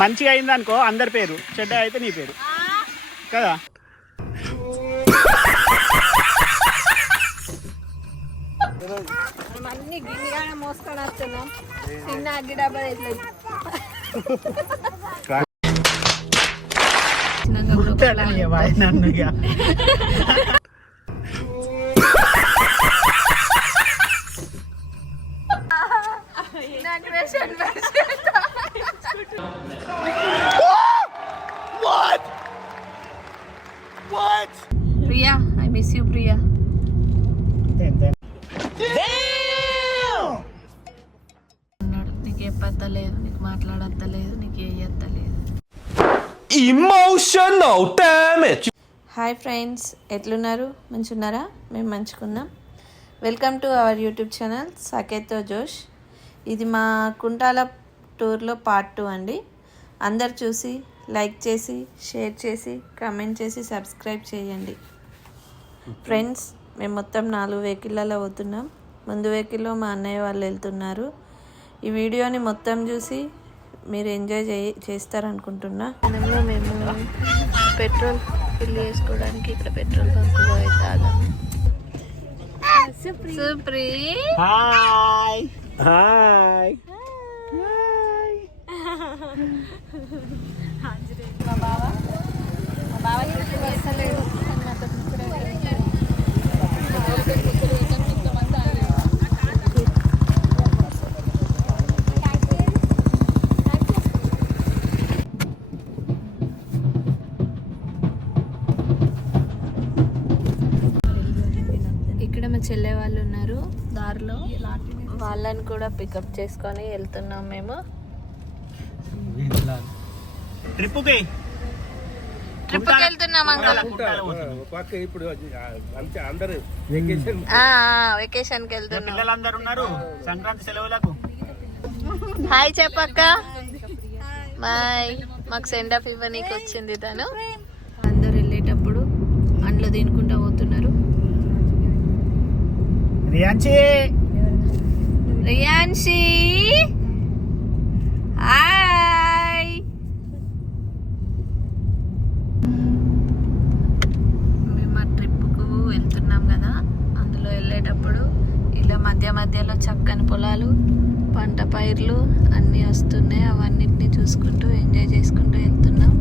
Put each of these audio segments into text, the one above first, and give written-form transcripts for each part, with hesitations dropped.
మంచిగా అయింది అనుకో అందరి పేరు, చెడ్డ అయితే నీ పేరు కదా. అన్ని గిన్నెగానే మోసుకొని వస్తున్నాం, చిన్న అగ్గి డబ్బా నన్ను Priya, I miss you Priya. నీకు చెప్పలేదు, నీకు మాట్లాడలేదు, నీకు ఏయత్తలేదు. Emotional damage. హాయ్ ఫ్రెండ్స్, ఎట్లున్నారు? మంచున్నారా? మేము మంచుకున్నాం. Welcome to our YouTube channel సాకేత్తో జోష్. ఇది మా కుంటాల టూర్లో పార్ట్ 2 అండి. అందరు చూసి లైక్ చేసి, షేర్ చేసి, కామెంట్ చేసి, సబ్స్క్రైబ్ చేయండి. ఫ్రెండ్స్, మేము మొత్తం 4 వెహికల్లలో పోతున్నాం. ముందు వెహికల్లో మా అన్నయ్య వాళ్ళు వెళ్తున్నారు. ఈ వీడియోని మొత్తం చూసి మీరు ఎంజాయ్ చేస్తారనుకుంటున్నా. మేము పెట్రోల్ ఫిల్ చేసుకోవడానికి ఇక్కడ పెట్రోల్ బంక్లో అయితే ఆగాము. Supri, hi hi. మా బావ వస్తలేదు. ఇక్కడ మా చెల్లె వాళ్ళు ఉన్నారు దారిలో, వాళ్ళని కూడా పికప్ చేసుకొని వెళ్తున్నాం మేము. ట్రిప్పుకి వెళ్తున్నాం అంకుల్. వెకేషన్ కి వెళ్తున్నాం. పిల్లలందరూ ఉన్నారు సంక్రాంతి సెలవులకు. హాయ్ చెప్పక్క. బాయ్. మాకు సెండ్ ఆఫ్ ఇవ్వనీకి వచ్చింది తను. అందరు వెళ్ళేటప్పుడు అండ్లో తినుకుంటా పోతున్నారు. రియాన్షి హాయ్. మేము ఆ ట్రిప్కు వెళ్తున్నాం కదా, అందులో వెళ్ళేటప్పుడు ఇలా మధ్యలో చక్కని పొలాలు, పంట పైర్లు అన్నీ వస్తున్నాయి. అవన్నిటిని చూసుకుంటూ ఎంజాయ్ చేసుకుంటూ వెళ్తున్నాం.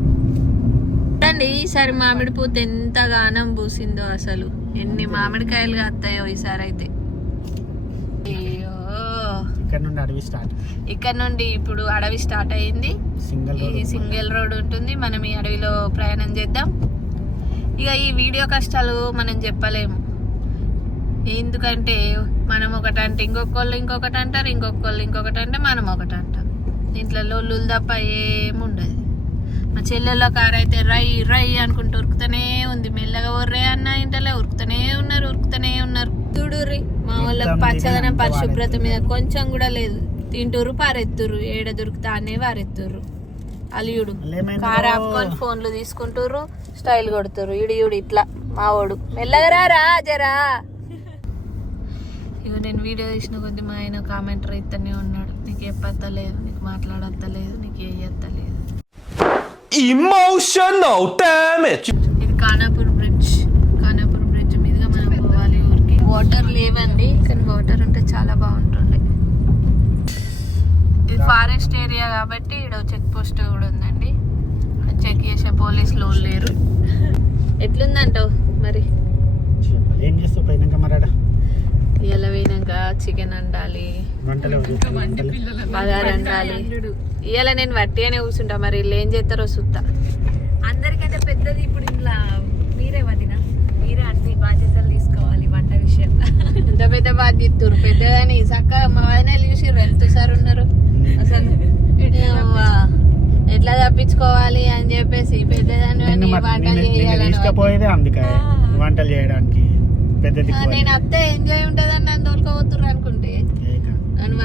చూడండి ఈసారి మామిడి పూత ఎంత గానం పూసిందో, అసలు ఎన్ని మామిడికాయలు కాస్తాయో ఈసారి అయితే. ఇక్కడ నుండి ఇప్పుడు అడవి స్టార్ట్ అయింది. ఇది సింగిల్ రోడ్ ఉంటుంది. మనం ఈ అడవిలో ప్రయాణం చేద్దాం. ఇక ఈ వీడియో కష్టాలు మనం చెప్పలేము, ఎందుకంటే మనం ఒకటంటే ఇంకొకళ్ళు ఇంకొకటి అంటారు, ఇంకొకళ్ళు ఇంకొకటి అంటే మనం ఒకటి అంటాం. దీంట్లో లొల్లులు తప్ప ఏముండదు. మా చెల్లెళ్ళ కారు అయితే రై రై అనుకుంటూ ఉరుకుతూనే ఉంది. మెల్లగా ఒర్రే అన్న ఇంటలే ఉరుకుతూనే ఉన్నారు. చూడుర్రి, మా వాళ్ళకి పచ్చదనం పరిశుభ్రత మీద కొంచెం కూడా లేదు. తింటూరు పారెత్తురు, ఏడ దొరుకుతా అనే వారెత్తుర్రు. అలియుడు కారు ఆపుకొని ఫోన్లు తీసుకుంటుర్రు, స్టైల్ కొడుతుర్రు. ఇడియుడు ఇట్లా మా వాడు మెల్లగా రా జరా. ఇక నేను వీడియో తీసిన కొద్ది మా ఆయన కామెంటర్ ఇస్తూనే ఉన్నాడు, నీకు చెప్పత్తలేదు, నీకు మాట్లాడత్తలేదు, నీకు ఏయత్తలేదు. Emotional damage. ఇది ఖానాపూర్ బ్రిడ్జ్ మీదుగా మనం పోవాలి ఊరికి. వాటర్ లేవండి, కానీ వాటర్ ఉంటే చాలా బాగుంటుండే. ఇది ఫారెస్ట్ ఏరియా కాబట్టి ఇక్కడ చెక్ పోస్ట్ కూడా ఉందండి. చెక్ చేసే పోలీసులు లేరు. ఎట్లుందంటావు మరి? ఏం చేస్తావు పోయినాక మరాడ? ఇలా పోయినాక చికెన్ వండాలి, బగారు వండాలి. ఇవాళ నేను వట్టిగానే కూర్చుంటా, మరి వీళ్ళు ఏం చేస్తారో చూస్తా. అందరికంటే పెద్దది ఇప్పుడు ఇంట్లో మీరే వదినా, మీరే అన్ని బాధ్యతలు తీసుకోవాలి వంట విషయంలో. ఎంత పెద్ద బాధ్యత పెద్దదని చక్క మా వదినలు చూసిర్రు ఎంత సార్ ఉన్నారు. అసలు ఎట్లా తప్పించుకోవాలి అని చెప్పేసి పెద్దదాన్ని వంటలు చేయాలి. అందుకే వంటలు చేయడానికి నేను అత్తే ఎంజాయ్ ఉంటదని నన్ను తోలుకోబోతుర్రు అనుకుంటే నన్ను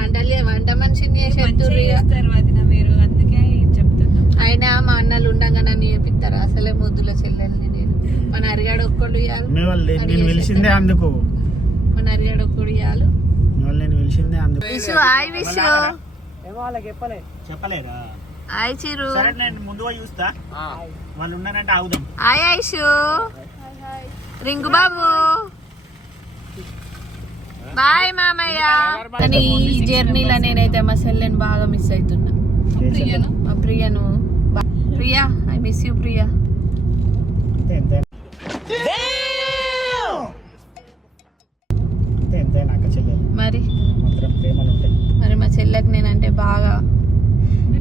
వంట మనిషిని చేసేస్తుర్రు. అయినా మా అన్నలు ఉండగా నన్ను చేపిస్తారు. అసలే ముద్దుల చెల్లెల్ని నేను. మన అరిగాడు ఒక్కడు ఇవ్వాలి, మన అరిగాడు ఒక్కడు ఇవ్వాలి. నేను పిలిచిందే అందుకు. విషు హాయ్ విషు. చెప్పలేరా? హాయ్ చిరు. సరే నేను ముందు పోయి చూస్తా, వాళ్ళు ఉన్నారంటే ఆగుదాం. హాయ్ ఐషు. రింగు బాబు బాయ్ మామయ్య. కానీ ఈ జర్నీలో నేనైతే మా సెల్లెని బాగా మిస్ అవుతున్నా. మా ప్రియను. Priya, I miss you Priya. మరి మా చెల్లెకి నేనంటే బాగా,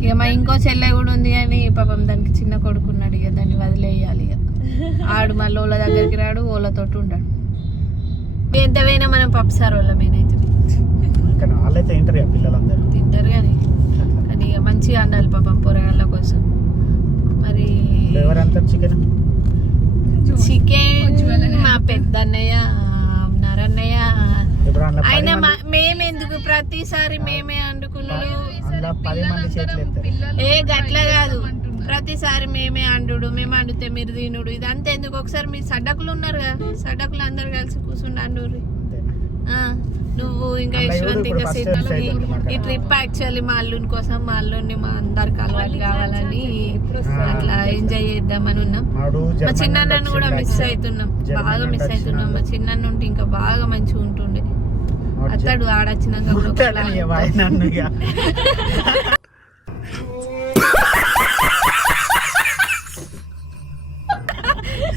ఇక మా ఇంకో చెల్లె కూడా ఉంది కానీ పాపం దానికి చిన్న కొడుకున్నాడు, ఇక దాన్ని వదిలేయాలి. ఇక ఆడు మళ్ళీ ఓళ్ళ దగ్గరికి రాడు, ఓళ్ళతోటి ఉండడు. ఎంత పోయినా మనం పప్పుసారు వాళ్ళ మేనైతే తింటారు కానీ ఇక మంచిగా అండాలి పాపం పొరగాళ్ళ కోసం. మరి చికెన్ మా పెద్దన్నయ్య, నరన్నయ్య, అయినా మేమెందుకు ప్రతిసారి మేమే వండుకున్నాడు. ఏ గట్ల కాదు, ప్రతిసారి మేమే అండు, మేము వండితే మీరు తినుడు, ఇదంతా ఎందుకు. ఒకసారి మీరు సడ్డకులు ఉన్నారు కదా, సడ్డకులు అందరు కలిసి కూర్చుండి అండుర్రి. నువ్వు ఇంకా యశ్వంత్ ఇంకా సిద్ధులు. ఈ ట్రిప్ యాక్చువల్లీ మా అల్లుని కోసం, మా అల్లుని మా అందరికి అలవాటు కావాలని అట్లా ఎంజాయ్ చేద్దామని ఉన్నాం. మా చిన్నన్నను కూడా మిస్ అవుతున్నాం, బాగా మిస్ అవుతున్నాం. మా చిన్నన్న ఉంటే ఇంకా బాగా మంచిగా ఉంటుండే. అతడు ఆడొచ్చినాక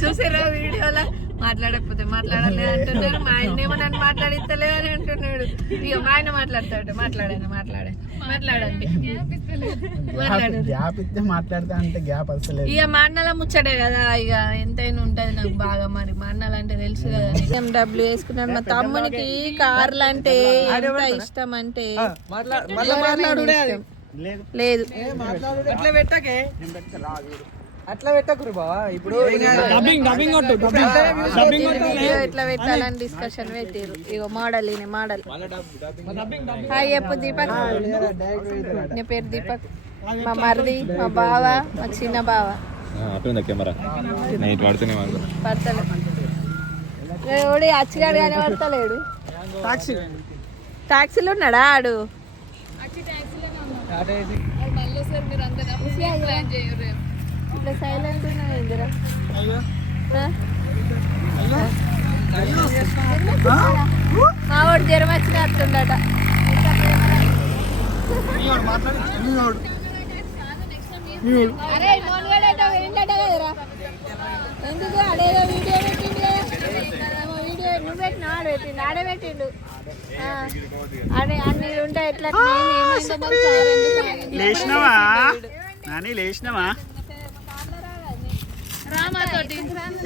చూసారా వీడియోలో మాట్లాడకపోతే మాట్లాడాలి అంటున్నాడు. మా ఆయనేమో నన్ను మాట్లాడిస్తలేవు అని అంటున్నాడు. ఇక మా ఆయన మాట్లాడతాడు. మాట్లాడండి ఇక మా అన్నల ముచ్చడే కదా, ఇక ఎంతైనా ఉంటది నాకు బాగా. మరి మా అన్నలు అంటే తెలుసు కదా. BMW వేసుకున్నాడు. మా తమ్మునికి కార్లు అంటే ఎంత ఇష్టం అంటే లేదు. అట్లా పెట్టకురు బావా. ఇప్పుడు ఎట్లా పెట్టాలని డిస్కషన్ పెట్టారు. ఇగో మోడల్ మోడల్. హాయ్ చెప్పు దీపక్. నీ పేరు దీపక్. మా మరిది, మా బావ, మా చిన్న బావ. పడతలే అచ్చిగాడు కానీ పడతలేడు. టాక్సీలో ఉన్నాడా ఆడు? ఇట్లా సైలెంట్ ఉన్నావు ఇందిరా. మా వాడు జ్వరం వచ్చిన వస్తుండట. అరే ఏంటట కదరా, ఎందుకు అడేదో వీడియో పెట్టిండు కదా. వీడియో నువ్వు పెట్టిన ఆడ పెట్టిండు, ఆడే పెట్టిండు. అదే అన్ని ఉంటాయి. ఎట్లా లేచినావా నాని, లేచినావా?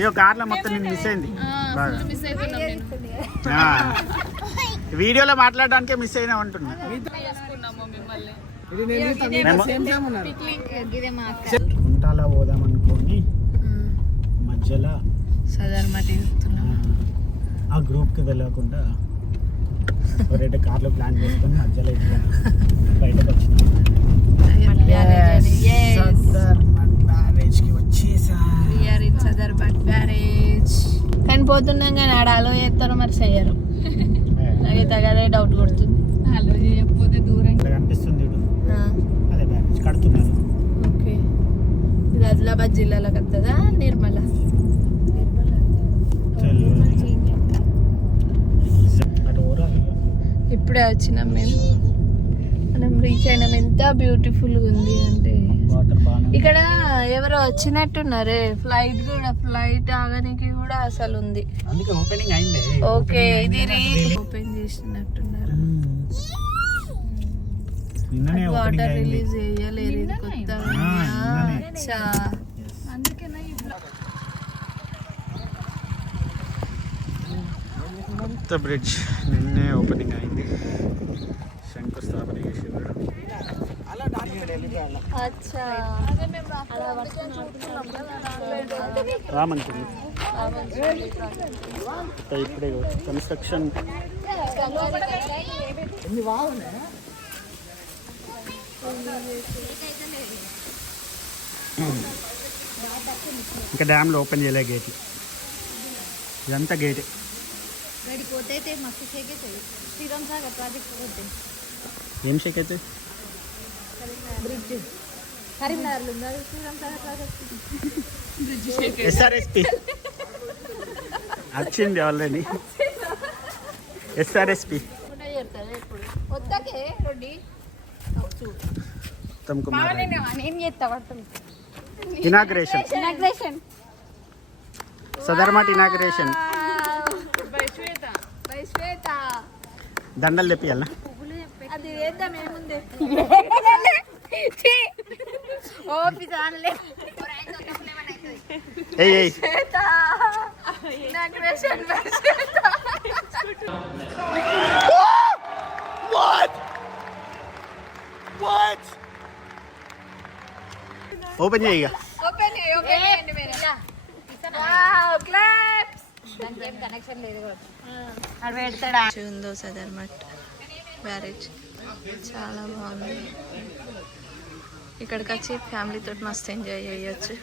ఇక కార్లో మొత్తం నేను మిస్ అయింది. వీడియోలో మాట్లాడడానికే మిస్ అయినా అంటున్నా. కుంటాలా పోదాం అనుకోని మధ్యలో ఆ గ్రూప్కి వెళ్ళకుండా ఎవరైతే కార్లో ప్లాన్ చేసుకొని మధ్యలో ఇట్లా బయటకు వచ్చింది. కానీ పోతున్నాం కానీ ఆడ అలో చేస్తారో మరి చెయ్యరు. నాకైతే అదే డౌట్ కొడుతుంది. అలో చేయకపోతే దూరం కనిపిస్తుంది. అదే బ్యారేజ్ కడుతున్నారు. ఓకే, ఇది ఆదిలాబాద్ జిల్లాలోకి వస్తుందా నిర్మల? ఇప్పుడే వచ్చినాం మేము. మనం రీచ్ అయినాం. ఎంత బ్యూటిఫుల్ ఉంది అంటే ఇక్కడ ఎవరో వచ్చినట్టున్నారే. ఫ్లైట్ ఆగనికి కూడా అసలు ఉంది. ఓకే, ఇది ఓపెన్ చేసినట్టున్నారు. వాటర్ రిలీజ్ చేయలేరు, ఇది కొత్త. కొత్త బ్రిడ్జ్ నిన్నే ఓపెనింగ్ అయింది. శంకుస్థాపన చేసేవాడు. రామంటుంది ఇప్పుడే కన్స్ట్రక్షన్. ఇంకా డ్యామ్లో ఓపెన్ చేయలే గేట్లు. ఇదంతా గేటే. ఏం షేక్ అయితే ఎస్ఆర్ఎస్పి వచ్చింది already. SRSP Uttam Kumar inauguration Sadarmat inauguration. దండలు తెప్పియాల. అది వేద్దాం ఏముంది. ఓపెన్ చేయి. ఉందో సదర్మట్ బ్యారేజ్ చాలా బాగుంది. ఇక్కడికి వచ్చి ఫ్యామిలీతో మస్తు ఎంజాయ్ చేయొచ్చు.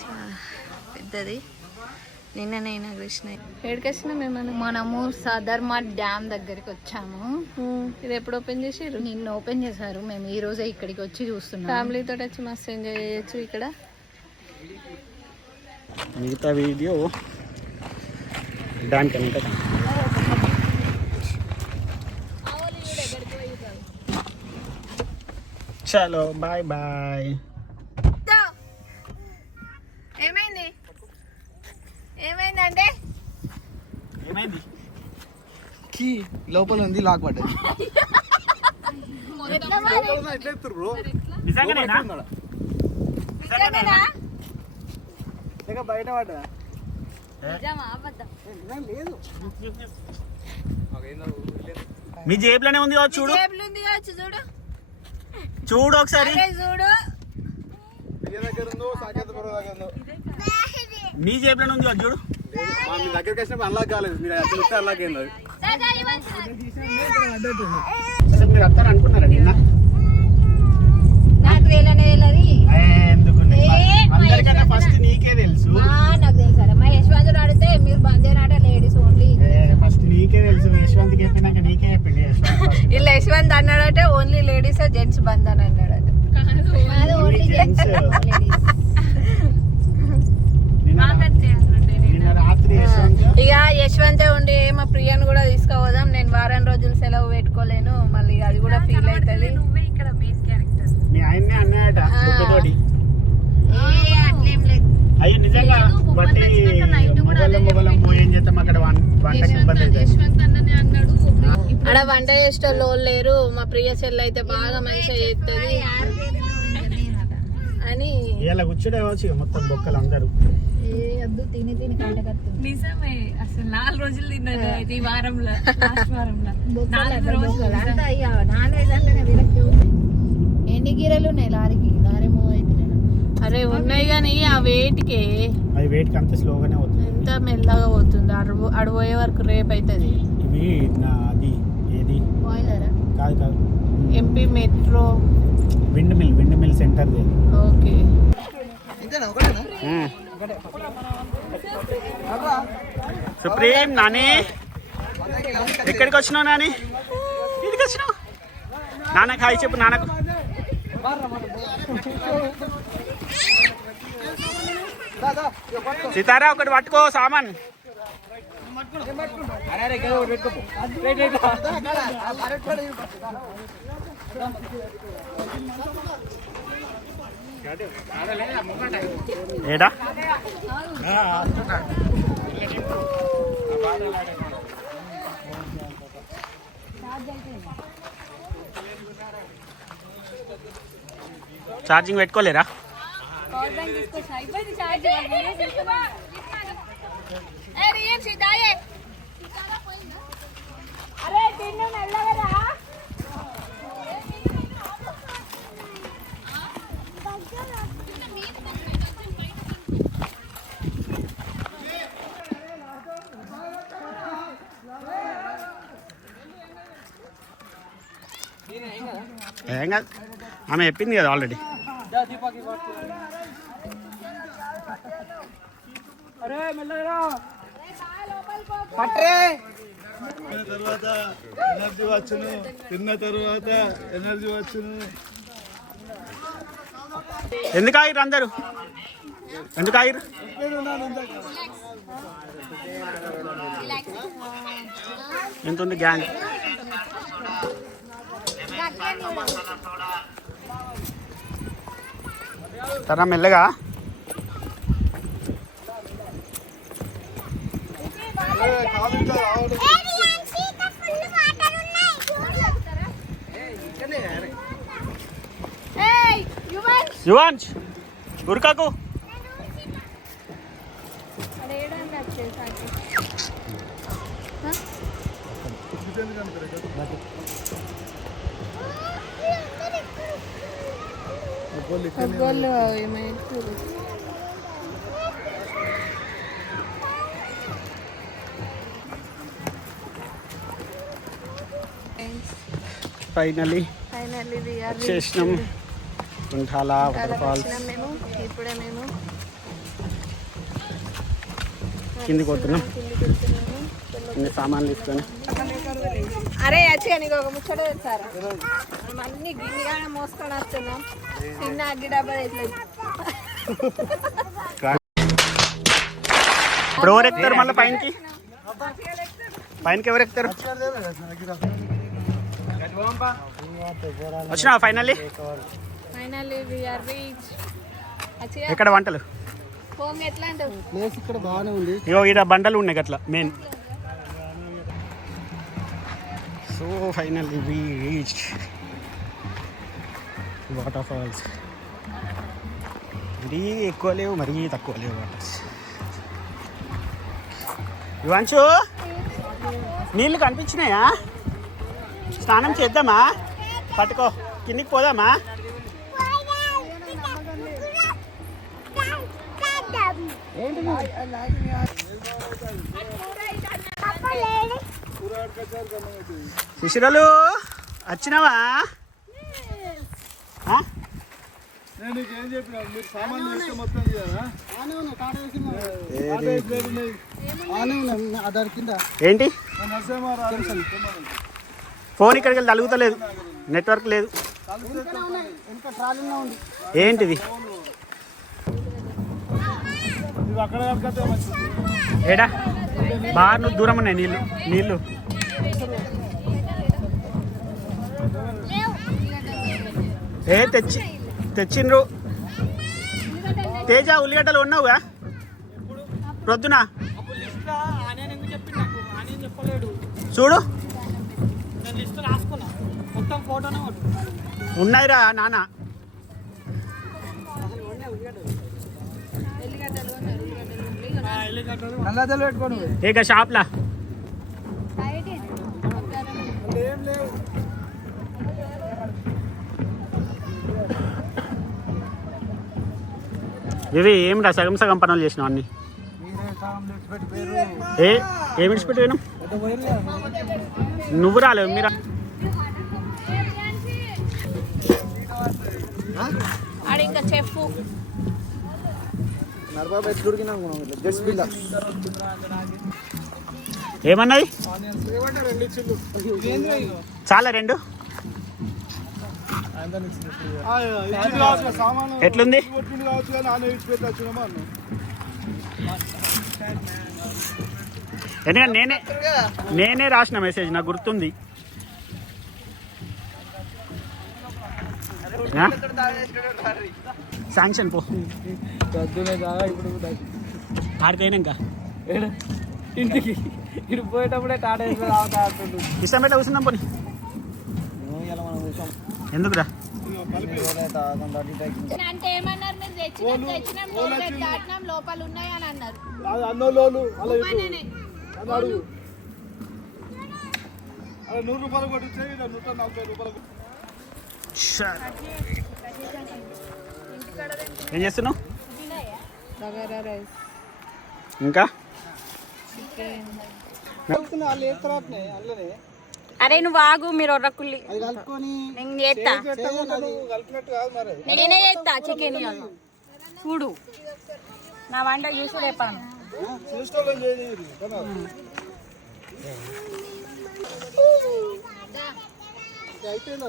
చాలా పెద్దది. నిన్ననే ఇనాగ్రేషన్ అయ్యి. ఎక్కడికి వచ్చినాం ఏమన్నా? మనము సదర్మట్ డ్యామ్ దగ్గరికి వచ్చాము. ఇది ఎప్పుడు ఓపెన్ చేసారు? నిన్న ఓపెన్ చేశారు. మేము ఈ రోజే ఇక్కడికి వచ్చి చూస్తున్నాం. ఫ్యామిలీతో వచ్చి మస్తు ఎంజాయ్ చేయొచ్చు ఇక్కడ. మిగతా వీడియో డ్యామ్ కనుక. చలో బాయ్ బాయ్. ఏమైంది? ఏమైందంటే ఏమైంది? కీ లోపల ఉంది, లాక్ పడ్డది. నిజంగానేనా? బయట పడ్డా మీ జేబులోనే ఉంది కావచ్చు. చూడు చూడు చూడు ఒకసారి. చూడు మీ జేబులోనే ఉంది కావచ్చు. చూడు. మీ దగ్గరికి వచ్చినప్పుడు అన్లాక్ కాలేదు. మీరు అసలు అన్లాక్ అయింది. అసలు మీరు వస్తారు అనుకున్నారా నిన్న? నాకు తెలియదు. ఎందుకు? అందరికన్నా ఫస్ట్ నీకే తెలుసు. నాకు తెలుసా మా యశ్వంతుడు అడిగితే మీరు బందేనాట లేడీస్ ఓన్లీ. ఫస్ట్ నీకే తెలుసు. యశ్వంత్కి చెప్పినాక నీకే చెప్పింది యశ్వంత్. ఇలా యశ్వంత్ అన్నాడట ఓన్లీ లేడీస్ జెంట్స్ బంద్ అని అన్నాడట. నిన్న రాత్రి యశ్వంత్ ఇక యశ్వంతే ఉండి మా ప్రియాని కూడా తీసుకుపోదాం. నేను వారం రోజులు సెలవు పెట్టుకోలేను. మళ్ళీ అది కూడా ఫీల్ అవుతుంది. మీ ఆయన్నే అన్నాయట తోటి. అట్లేం లేదు. అయ్యో నిజంగా బట్టి మొబైల్ ఏం చేస్తాం అక్కడ వంటకి ఇబ్బంది అవుతుంది. అక్కడ వంట చేసేటోళ్ళు లేరు. మా ప్రియ చెల్లి అయితే బాగా మంచిగా చేస్తుంది అని ఇలా కూర్చుంటే కావచ్చు మొత్తం బొక్కలు అందరూ. తిని తిని కంటకత్తుంది. నిజమే. అసలు 4 రోజులు తిన్నది అయితే ఈ వారంలో. ఎన్ని గిరలు ఉన్నాయి లారీకి? లారీ మూవ్ అవుతున్నాయి. అరే ఉన్నాయి కానీ ఆ వెయిట్కి అది వెయిట్కి అంత స్లోగానే అవుతుంది. ఎంత మెల్లగా పోతుంది. అడు పోయే వరకు రేపు అవుతుంది. ఇవి అది ఏది బాయిలరా? కాదు కాదు, MP metro windmill centre. Okay. Supreme Nani ఎక్కడికి వచ్చినావు? నాని ఇంటికి వచ్చినావు? నాన్నకు హాయ్ చెప్పు. నాన్నకు సీతారా ఒకటి పట్టుకో సామాన్. ఏడా ఛార్జింగ్ పెట్టుకోలేరా? ఏం కాదు, ఆమె చెప్పింది కదా ఆల్రెడీ. తర్వాత ఎనర్జీ వచ్చును, తిన్న తర్వాత ఎనర్జీ వచ్చును. ఎందుకు ఆగిరు అందరు? ఎందుకు ఆగిరు? ఎంత ఉంది గ్యాంగ్? తన మెల్లగా యువాన్స్ ఉరకకు. ఫైనలీ చేసినాం కుంఠాల వాటర్ ఫాల్స్. ఇప్పుడే మేము కిందికి పోతున్నాం అన్ని సామాన్లు తీసుకొని. అరే వచ్చి నీకు ఒక ముచ్చట తెచ్చారా? మనం అన్ని గిన్నెగానే మోసుకొని వస్తున్నాం. చిన్న అగ్గి డబ్బా తెచ్చలేదు. ఇప్పుడు ఎవరు ఎక్కుతారు మళ్ళీ పైనకి? పైనకి ఎవరు ఎక్కుతారు? వచ్చినా finally? Finally we are reach. ఎక్కడ వంటలు? హోమ్ ఎట్లా అంటావు? ప్లేస్ ఇక్కడ బాగానే ఉంది. ఇగో ఈడ బండలు ఉన్నాయి అట్లా main. So finally we reached waterfalls. మరీ ఎక్కువ లేవు, మరీ తక్కువ లేవు వాటర్స్. ఇవాంచు నీళ్ళు కనిపించినాయా? స్నానం చేద్దామా? పట్టుకో, కిందికి పోదామా? శిశిరలు వచ్చినావా? ఏంటి ఫోన్ ఇక్కడికి వెళ్ళి తలుగుతలేదు, నెట్వర్క్ లేదు. ఏంటిది? ఏడా బాగా నువ్వు దూరం ఉన్నాయి నీళ్ళు. నీళ్ళు ఏ తెచ్చిండ్రు. తేజ ఉల్లిగడ్డలు ఉన్నావుగా ప్రొద్దున చూడు. ఉన్నాయిరా నాన్న. ఇక షాప్లా ఇవి ఏమిరా సగం సగం పనులు చేసినావు అన్ని? ఏమి విడిచిపెట్టి పోయినాం? నువ్వు రాలేవు మీరా? ఇంకా చెప్పు. ఏమన్నది? చాలా రెండు ఎట్లుంది? ఎందుకంటే నేనే రాసిన మెసేజ్ నాకు గుర్తుంది. శాంక్షన్ పో ఆడిపోయినాక ఇంటికి ఇటు పోయేటప్పుడే టాటా ఇష్టం పెట్టా కూర్చున్నాం పోనీ. ఎందుకురా? అంటే ఏమన్నారు? మీరు తెచ్చినాం లోపల ఉన్నాయి అని అన్నారు. ఏం చేస్తున్నావు ఇంకా? అరే నువ్వు ఆగు, మీరు ఒర్రకుల్లి నేను చేస్తా. నేనే చేస్తా చికెన్ చూడు. నా వంట చూసి రేపాను. అయిపోయింది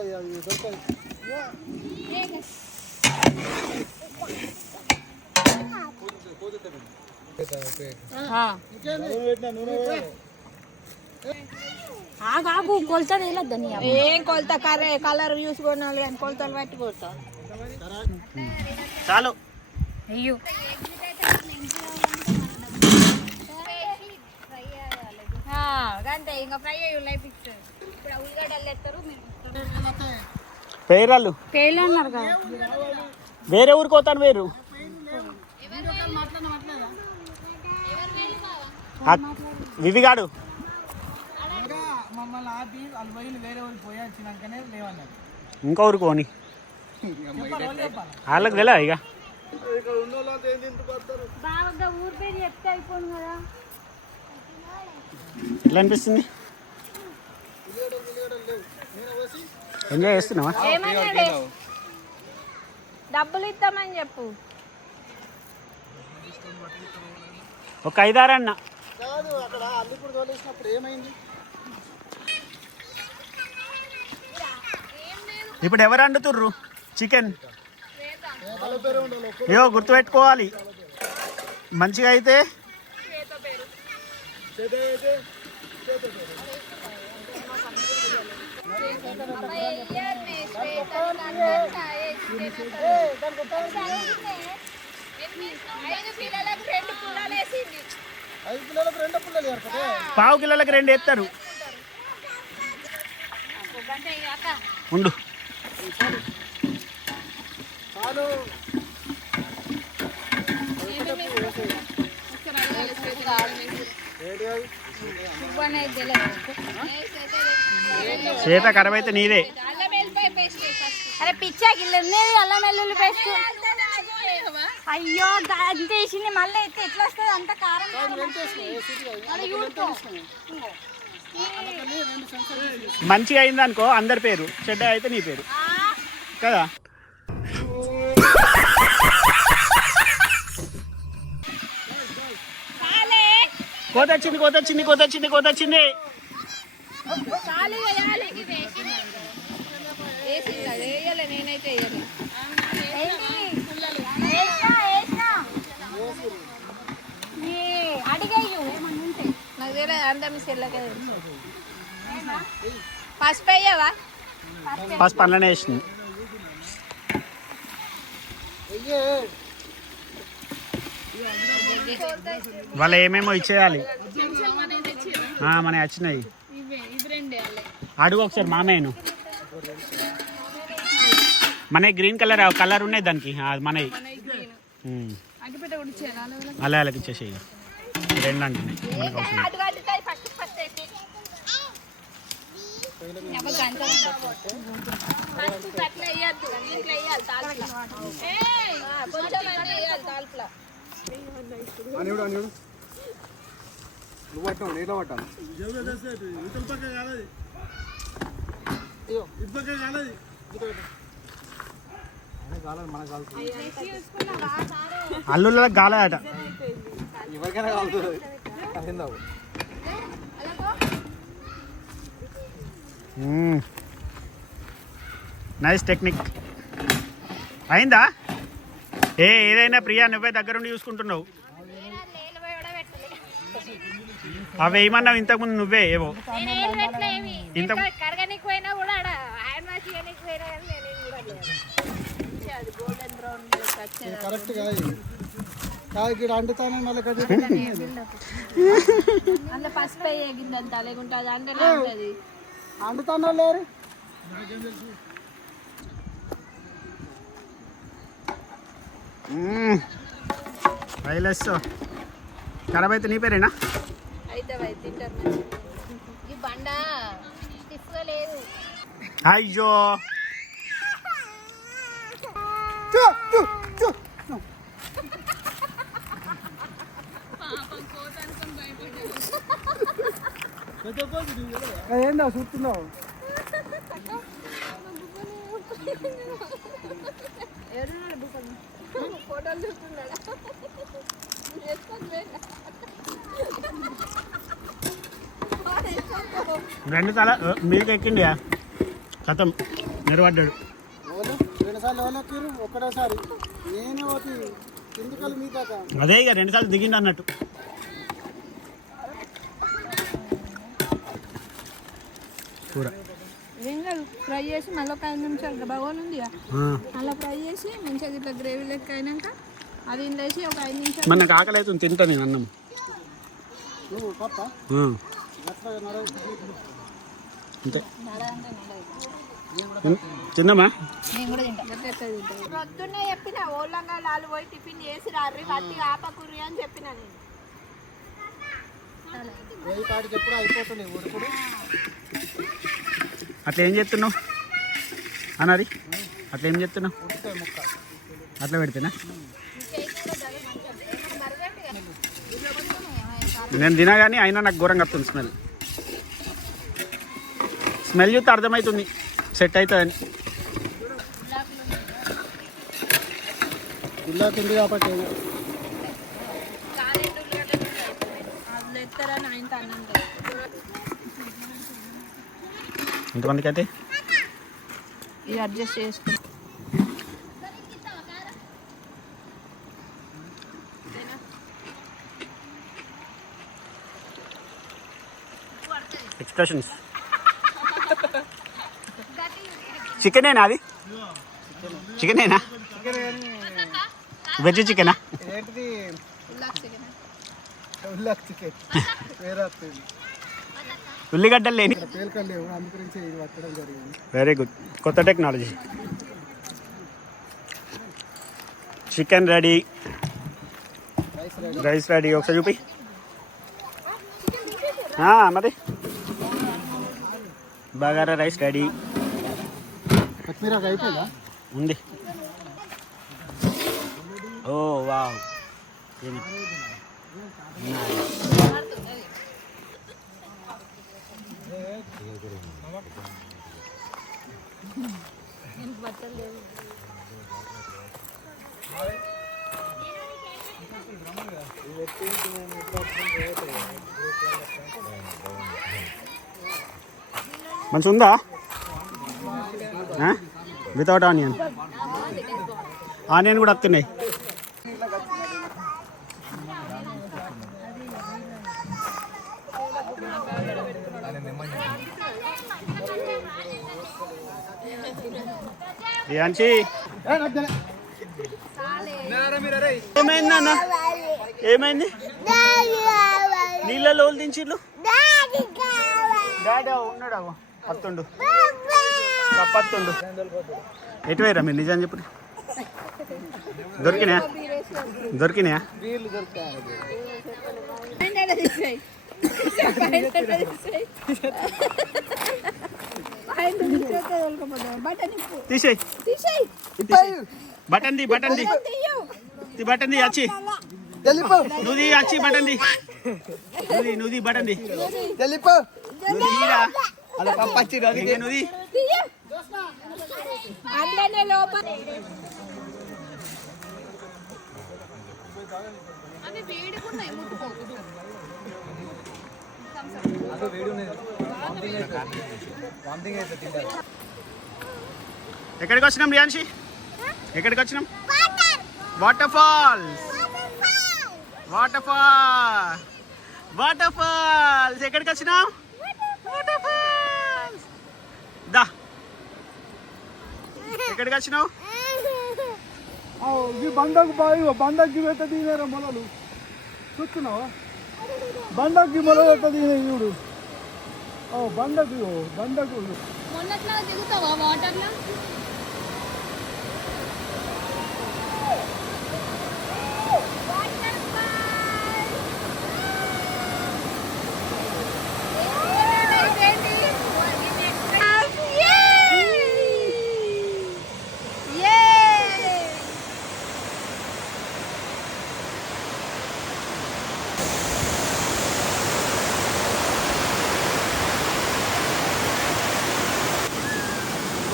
ఆగు కొలత తేలద్దని ఏం కొలత కలర్ చూసుకోవాలి కానీ కొలతలు పట్టి కొడతా చాలు అయ్యో అంతే ఇంకా ఫ్రై అయ్యి లైఫ్ ఇస్తారు ఇప్పుడు ఉల్లిగడ్డలు తెస్తారు పేరాళ్ళు పేర్లు అన్నారు కదా వేరే ఊరికి పోతాను వేరు వివిగాడు మమ్మల్ని ఆపి వాళ్ళు పోయి వేరే ఊరికి పోయి వచ్చినాకనే లేవన్నారు. ఇంకో ఊరికి పోని వాళ్ళకి వెళ్ళా ఇక బాగా ఊరు పేరు చెప్తే అయిపోను కదా. ఎట్లా అనిపిస్తుంది ఎంజాయ్ చేస్తున్నావా ఏమన్నాడే డబ్బులు ఇస్తామని చెప్పు. ఒక 5-6 అన్న ఇప్పుడు ఎవరు వండుతుర్రు చికెన్ ఏవో గుర్తుపెట్టుకోవాలి మంచిగా అయితే పావు కిలోలకు 2 వేస్తారు ఉండు చేత ఖరాబ్ అయితే నీదే. అరే పిచ్చా గిల్లు ఉన్నది అల్లం వెల్లుల్లి పేస్ట్. అయ్యో అంత వేసింది మళ్ళీ అయితే ఎట్లా వస్తుంది అంత కారం. మంచిగా అయింది అనుకో అందరి పేరు, చెడ్డ అయితే నీ పేరు కదా. కోతొచ్చింది కోతొచ్చింది కోతొచ్చింది కోతొచ్చింది. నేనైతే అడిగయ్యు ఏమన్నా ఉంటే నాకు తెలియదు అంత మీ చెల్లకే పసుపు అయ్యావా ఫస్ట్ పనులనే వేసింది. వాళ్ళు ఏమేమో ఇచ్చేయాలి మన వచ్చినాయి. అడుగు ఒకసారి మామయ్యను. మన గ్రీన్ కలర్ కలర్ ఉన్నాయి దానికి మనవి అలా అలాగ ఇచ్చేసేయి. 2 అంటున్నాయి మనకు అవసరం. అల్లుళ్ళకి గాలదట. Nice technique. అయిందా? ఏదైనా ప్రియా నువ్వే దగ్గరుండి చూసుకుంటున్నావు. అవి ఏమన్నావు ఇంతకుముందు నువ్వే ఏవో ఇంత అందులో పసుపు ఎగిందంత లేకుంటుంది అంటే అంటుతాను లేరు. రైలెస్ ఖరాబ్ అయితే నీ పేరేనా? ఈ బండ స్టిఫ్గా లేదు. అయ్యో ఏందా చూస్తున్నావు? ఫోటోలు చూస్తున్నాడా? 2 తల మీకు ఎక్కిండి కథం నిలబడ్డాడు. 2 సార్లు ఎవరెక్కిరు? ఒకటేసారి నేనే పోతే ఎందుకల్ మీ తాత అదే ఇక 2 సార్లు దిగిండు అన్నట్టు. కూర. ఏం కాదు, ఫ్రై చేసి మళ్ళీ ఒక 5 నిమిషాలు బగోన్ ఉంది అలా ఫ్రై చేసి మంచిగా ఇట్లా గ్రేవీ లెక్క అయినాక అది ఇందేసి ఒక 5 నిమిషాలు. మన నాకు ఆకలి అవుతుంది, తింటా నేను అన్నం. అంతే తిన్నామా? నేను కూడా తింటా. పొద్దున్నే చెప్పిన ఓళ్ళంగా లాలు పోయి టిఫిన్ చేసి రారి వట్టి ఆపకూరి అని చెప్పిన నేను. అట్లా ఏం చేస్తున్నావు అన్నది? అట్లా ఏం చేస్తున్నావు? అట్లా పెడితేనా? నేను తినా కానీ అయినా నాకు ఘోరంగా వస్తుంది స్మెల్. స్మెల్ చూస్తే అర్థమవుతుంది సెట్ అవుతుందని. ఇలా తిండి కాబట్టి ఎంతమందికి అయితే ఇది అడ్జస్ట్ చేసుకుని ఎక్స్ప్రెషన్స్. చికెనేనా అది? చికెనేనా? వెజ్ చికెనా? ఏంటిది? చికెన్ వేరే వస్తుంది. ఉల్లిగడ్డలు లేని. పేలికలు లేవు, అందుగురించి ఇది పట్టడం జరిగింది. వెరీ గుడ్, కొత్త technology. Chicken ready, rice ready. ఒకసారి చూపి మరి. బగారా రైస్ రెడీ కొత్తిమీర అయిపోయిందా? ఉంది. ఓ వావ్, మంచిగా ఉందా? Without onion. ఆనియన్ కూడా వస్తున్నాయి. రియాన్షి ఏమైంది అన్న? ఏమైంది? నీళ్ళలో దించిళ్ళు. డాడీ ఉన్నాడు, పత్తుండు పత్తుండు. ఎటు పోయిరా మీరు? నిజం చెప్పు. దొరికినాయా? దొరికినాయా? తీసేయి బటన్ ది, బటన్ ది, బటన్ ది. వచ్చి నువ్వు వచ్చి బటన్ ది, నువ్వు బటన్ ది. నువ్వు ఎక్కడికి వచ్చినాం రియాన్షి? ఎక్కడికి వచ్చినాం? Waterfalls. Waterfalls, waterfalls. ఎక్కడికి వచ్చినాం? Water falls. దా, ఎక్కడికి వచ్చినావు? బండకు బాయి, బండకి పెట్ట తినేరా మొలలు చూస్తున్నావా? బండకి మొల పెట్ట తినే చూడు. బండకు బండకు మొన్నట్లా దిగుతావా వాటర్లో?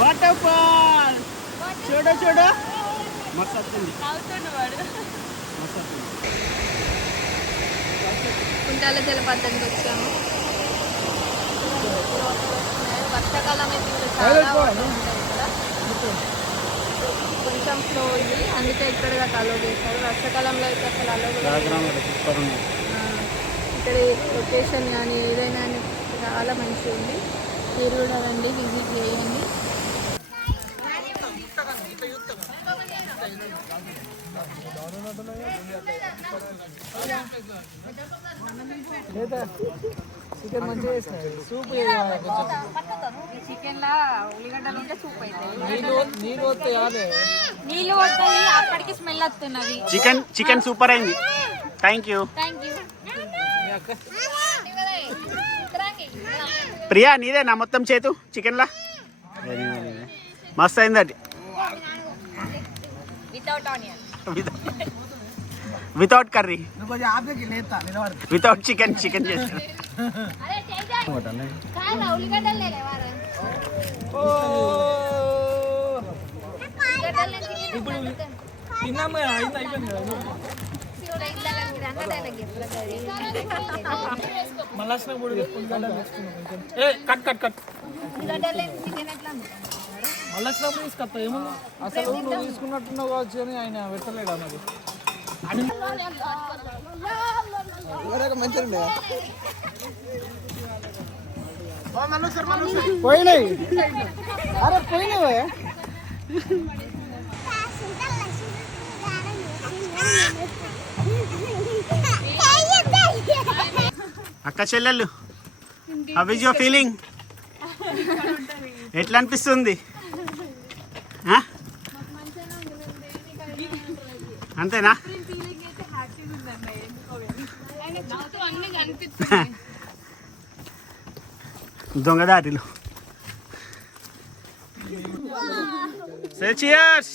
వాటర్ ఫాల్ చూడ చూడ మస్తు వస్తుంది. మస్తు వస్తుంది. కుంటాల జలపాతానికి వచ్చాము. వర్షాకాలం అయితే చాలా వాటర్ ఉంటాయి ఇక్కడ. కొంచెం ఫ్లో ఉంది, అందుకే ఇక్కడ అలో చేశారు. వర్షాకాలంలో అయితే అసలు అలో ఇక్కడ లొకేషన్ కానీ ఏదైనా చాలా మంచిగా ఉంది. మీరు కూడా రండి, విజిట్ చేయండి. చికెన్ మంచిగా సూప్ చికెన్ లా ఉల్లిగడ్డలు ఉంటే సూప్ అవుతుంది. నీళ్ళు వస్తాయి నీళ్ళు వస్తాయి, అప్పటికి స్మెల్ వస్తున్నది. చికెన్ సూపర్ అయింది. Thank you. ప్రియా నీదేనా మొత్తం చేతు చికెన్లా? మస్తు అయింది అది. వితౌట్ కర్రీ, వితౌట్ చికెన్ చేస్తాను. తిన్నాము అయిపోయింది కదా. మళ్ళీ కట్ మళ్ళీ వచ్చినప్పుడు తీసుకొస్తా. ఏముంది అసలు నువ్వు తీసుకున్నట్టున్నావు కావచ్చు అని ఆయన పెట్టలేడా మరి. పోయినాయి. అరే పోయినావే. అక్క చెల్లెళ్ళు, హౌ ఇస్ యువర్ ఫీలింగ్? ఎట్లా అనిపిస్తుంది? అంతేనా? దొంగదారిలో. Say cheers.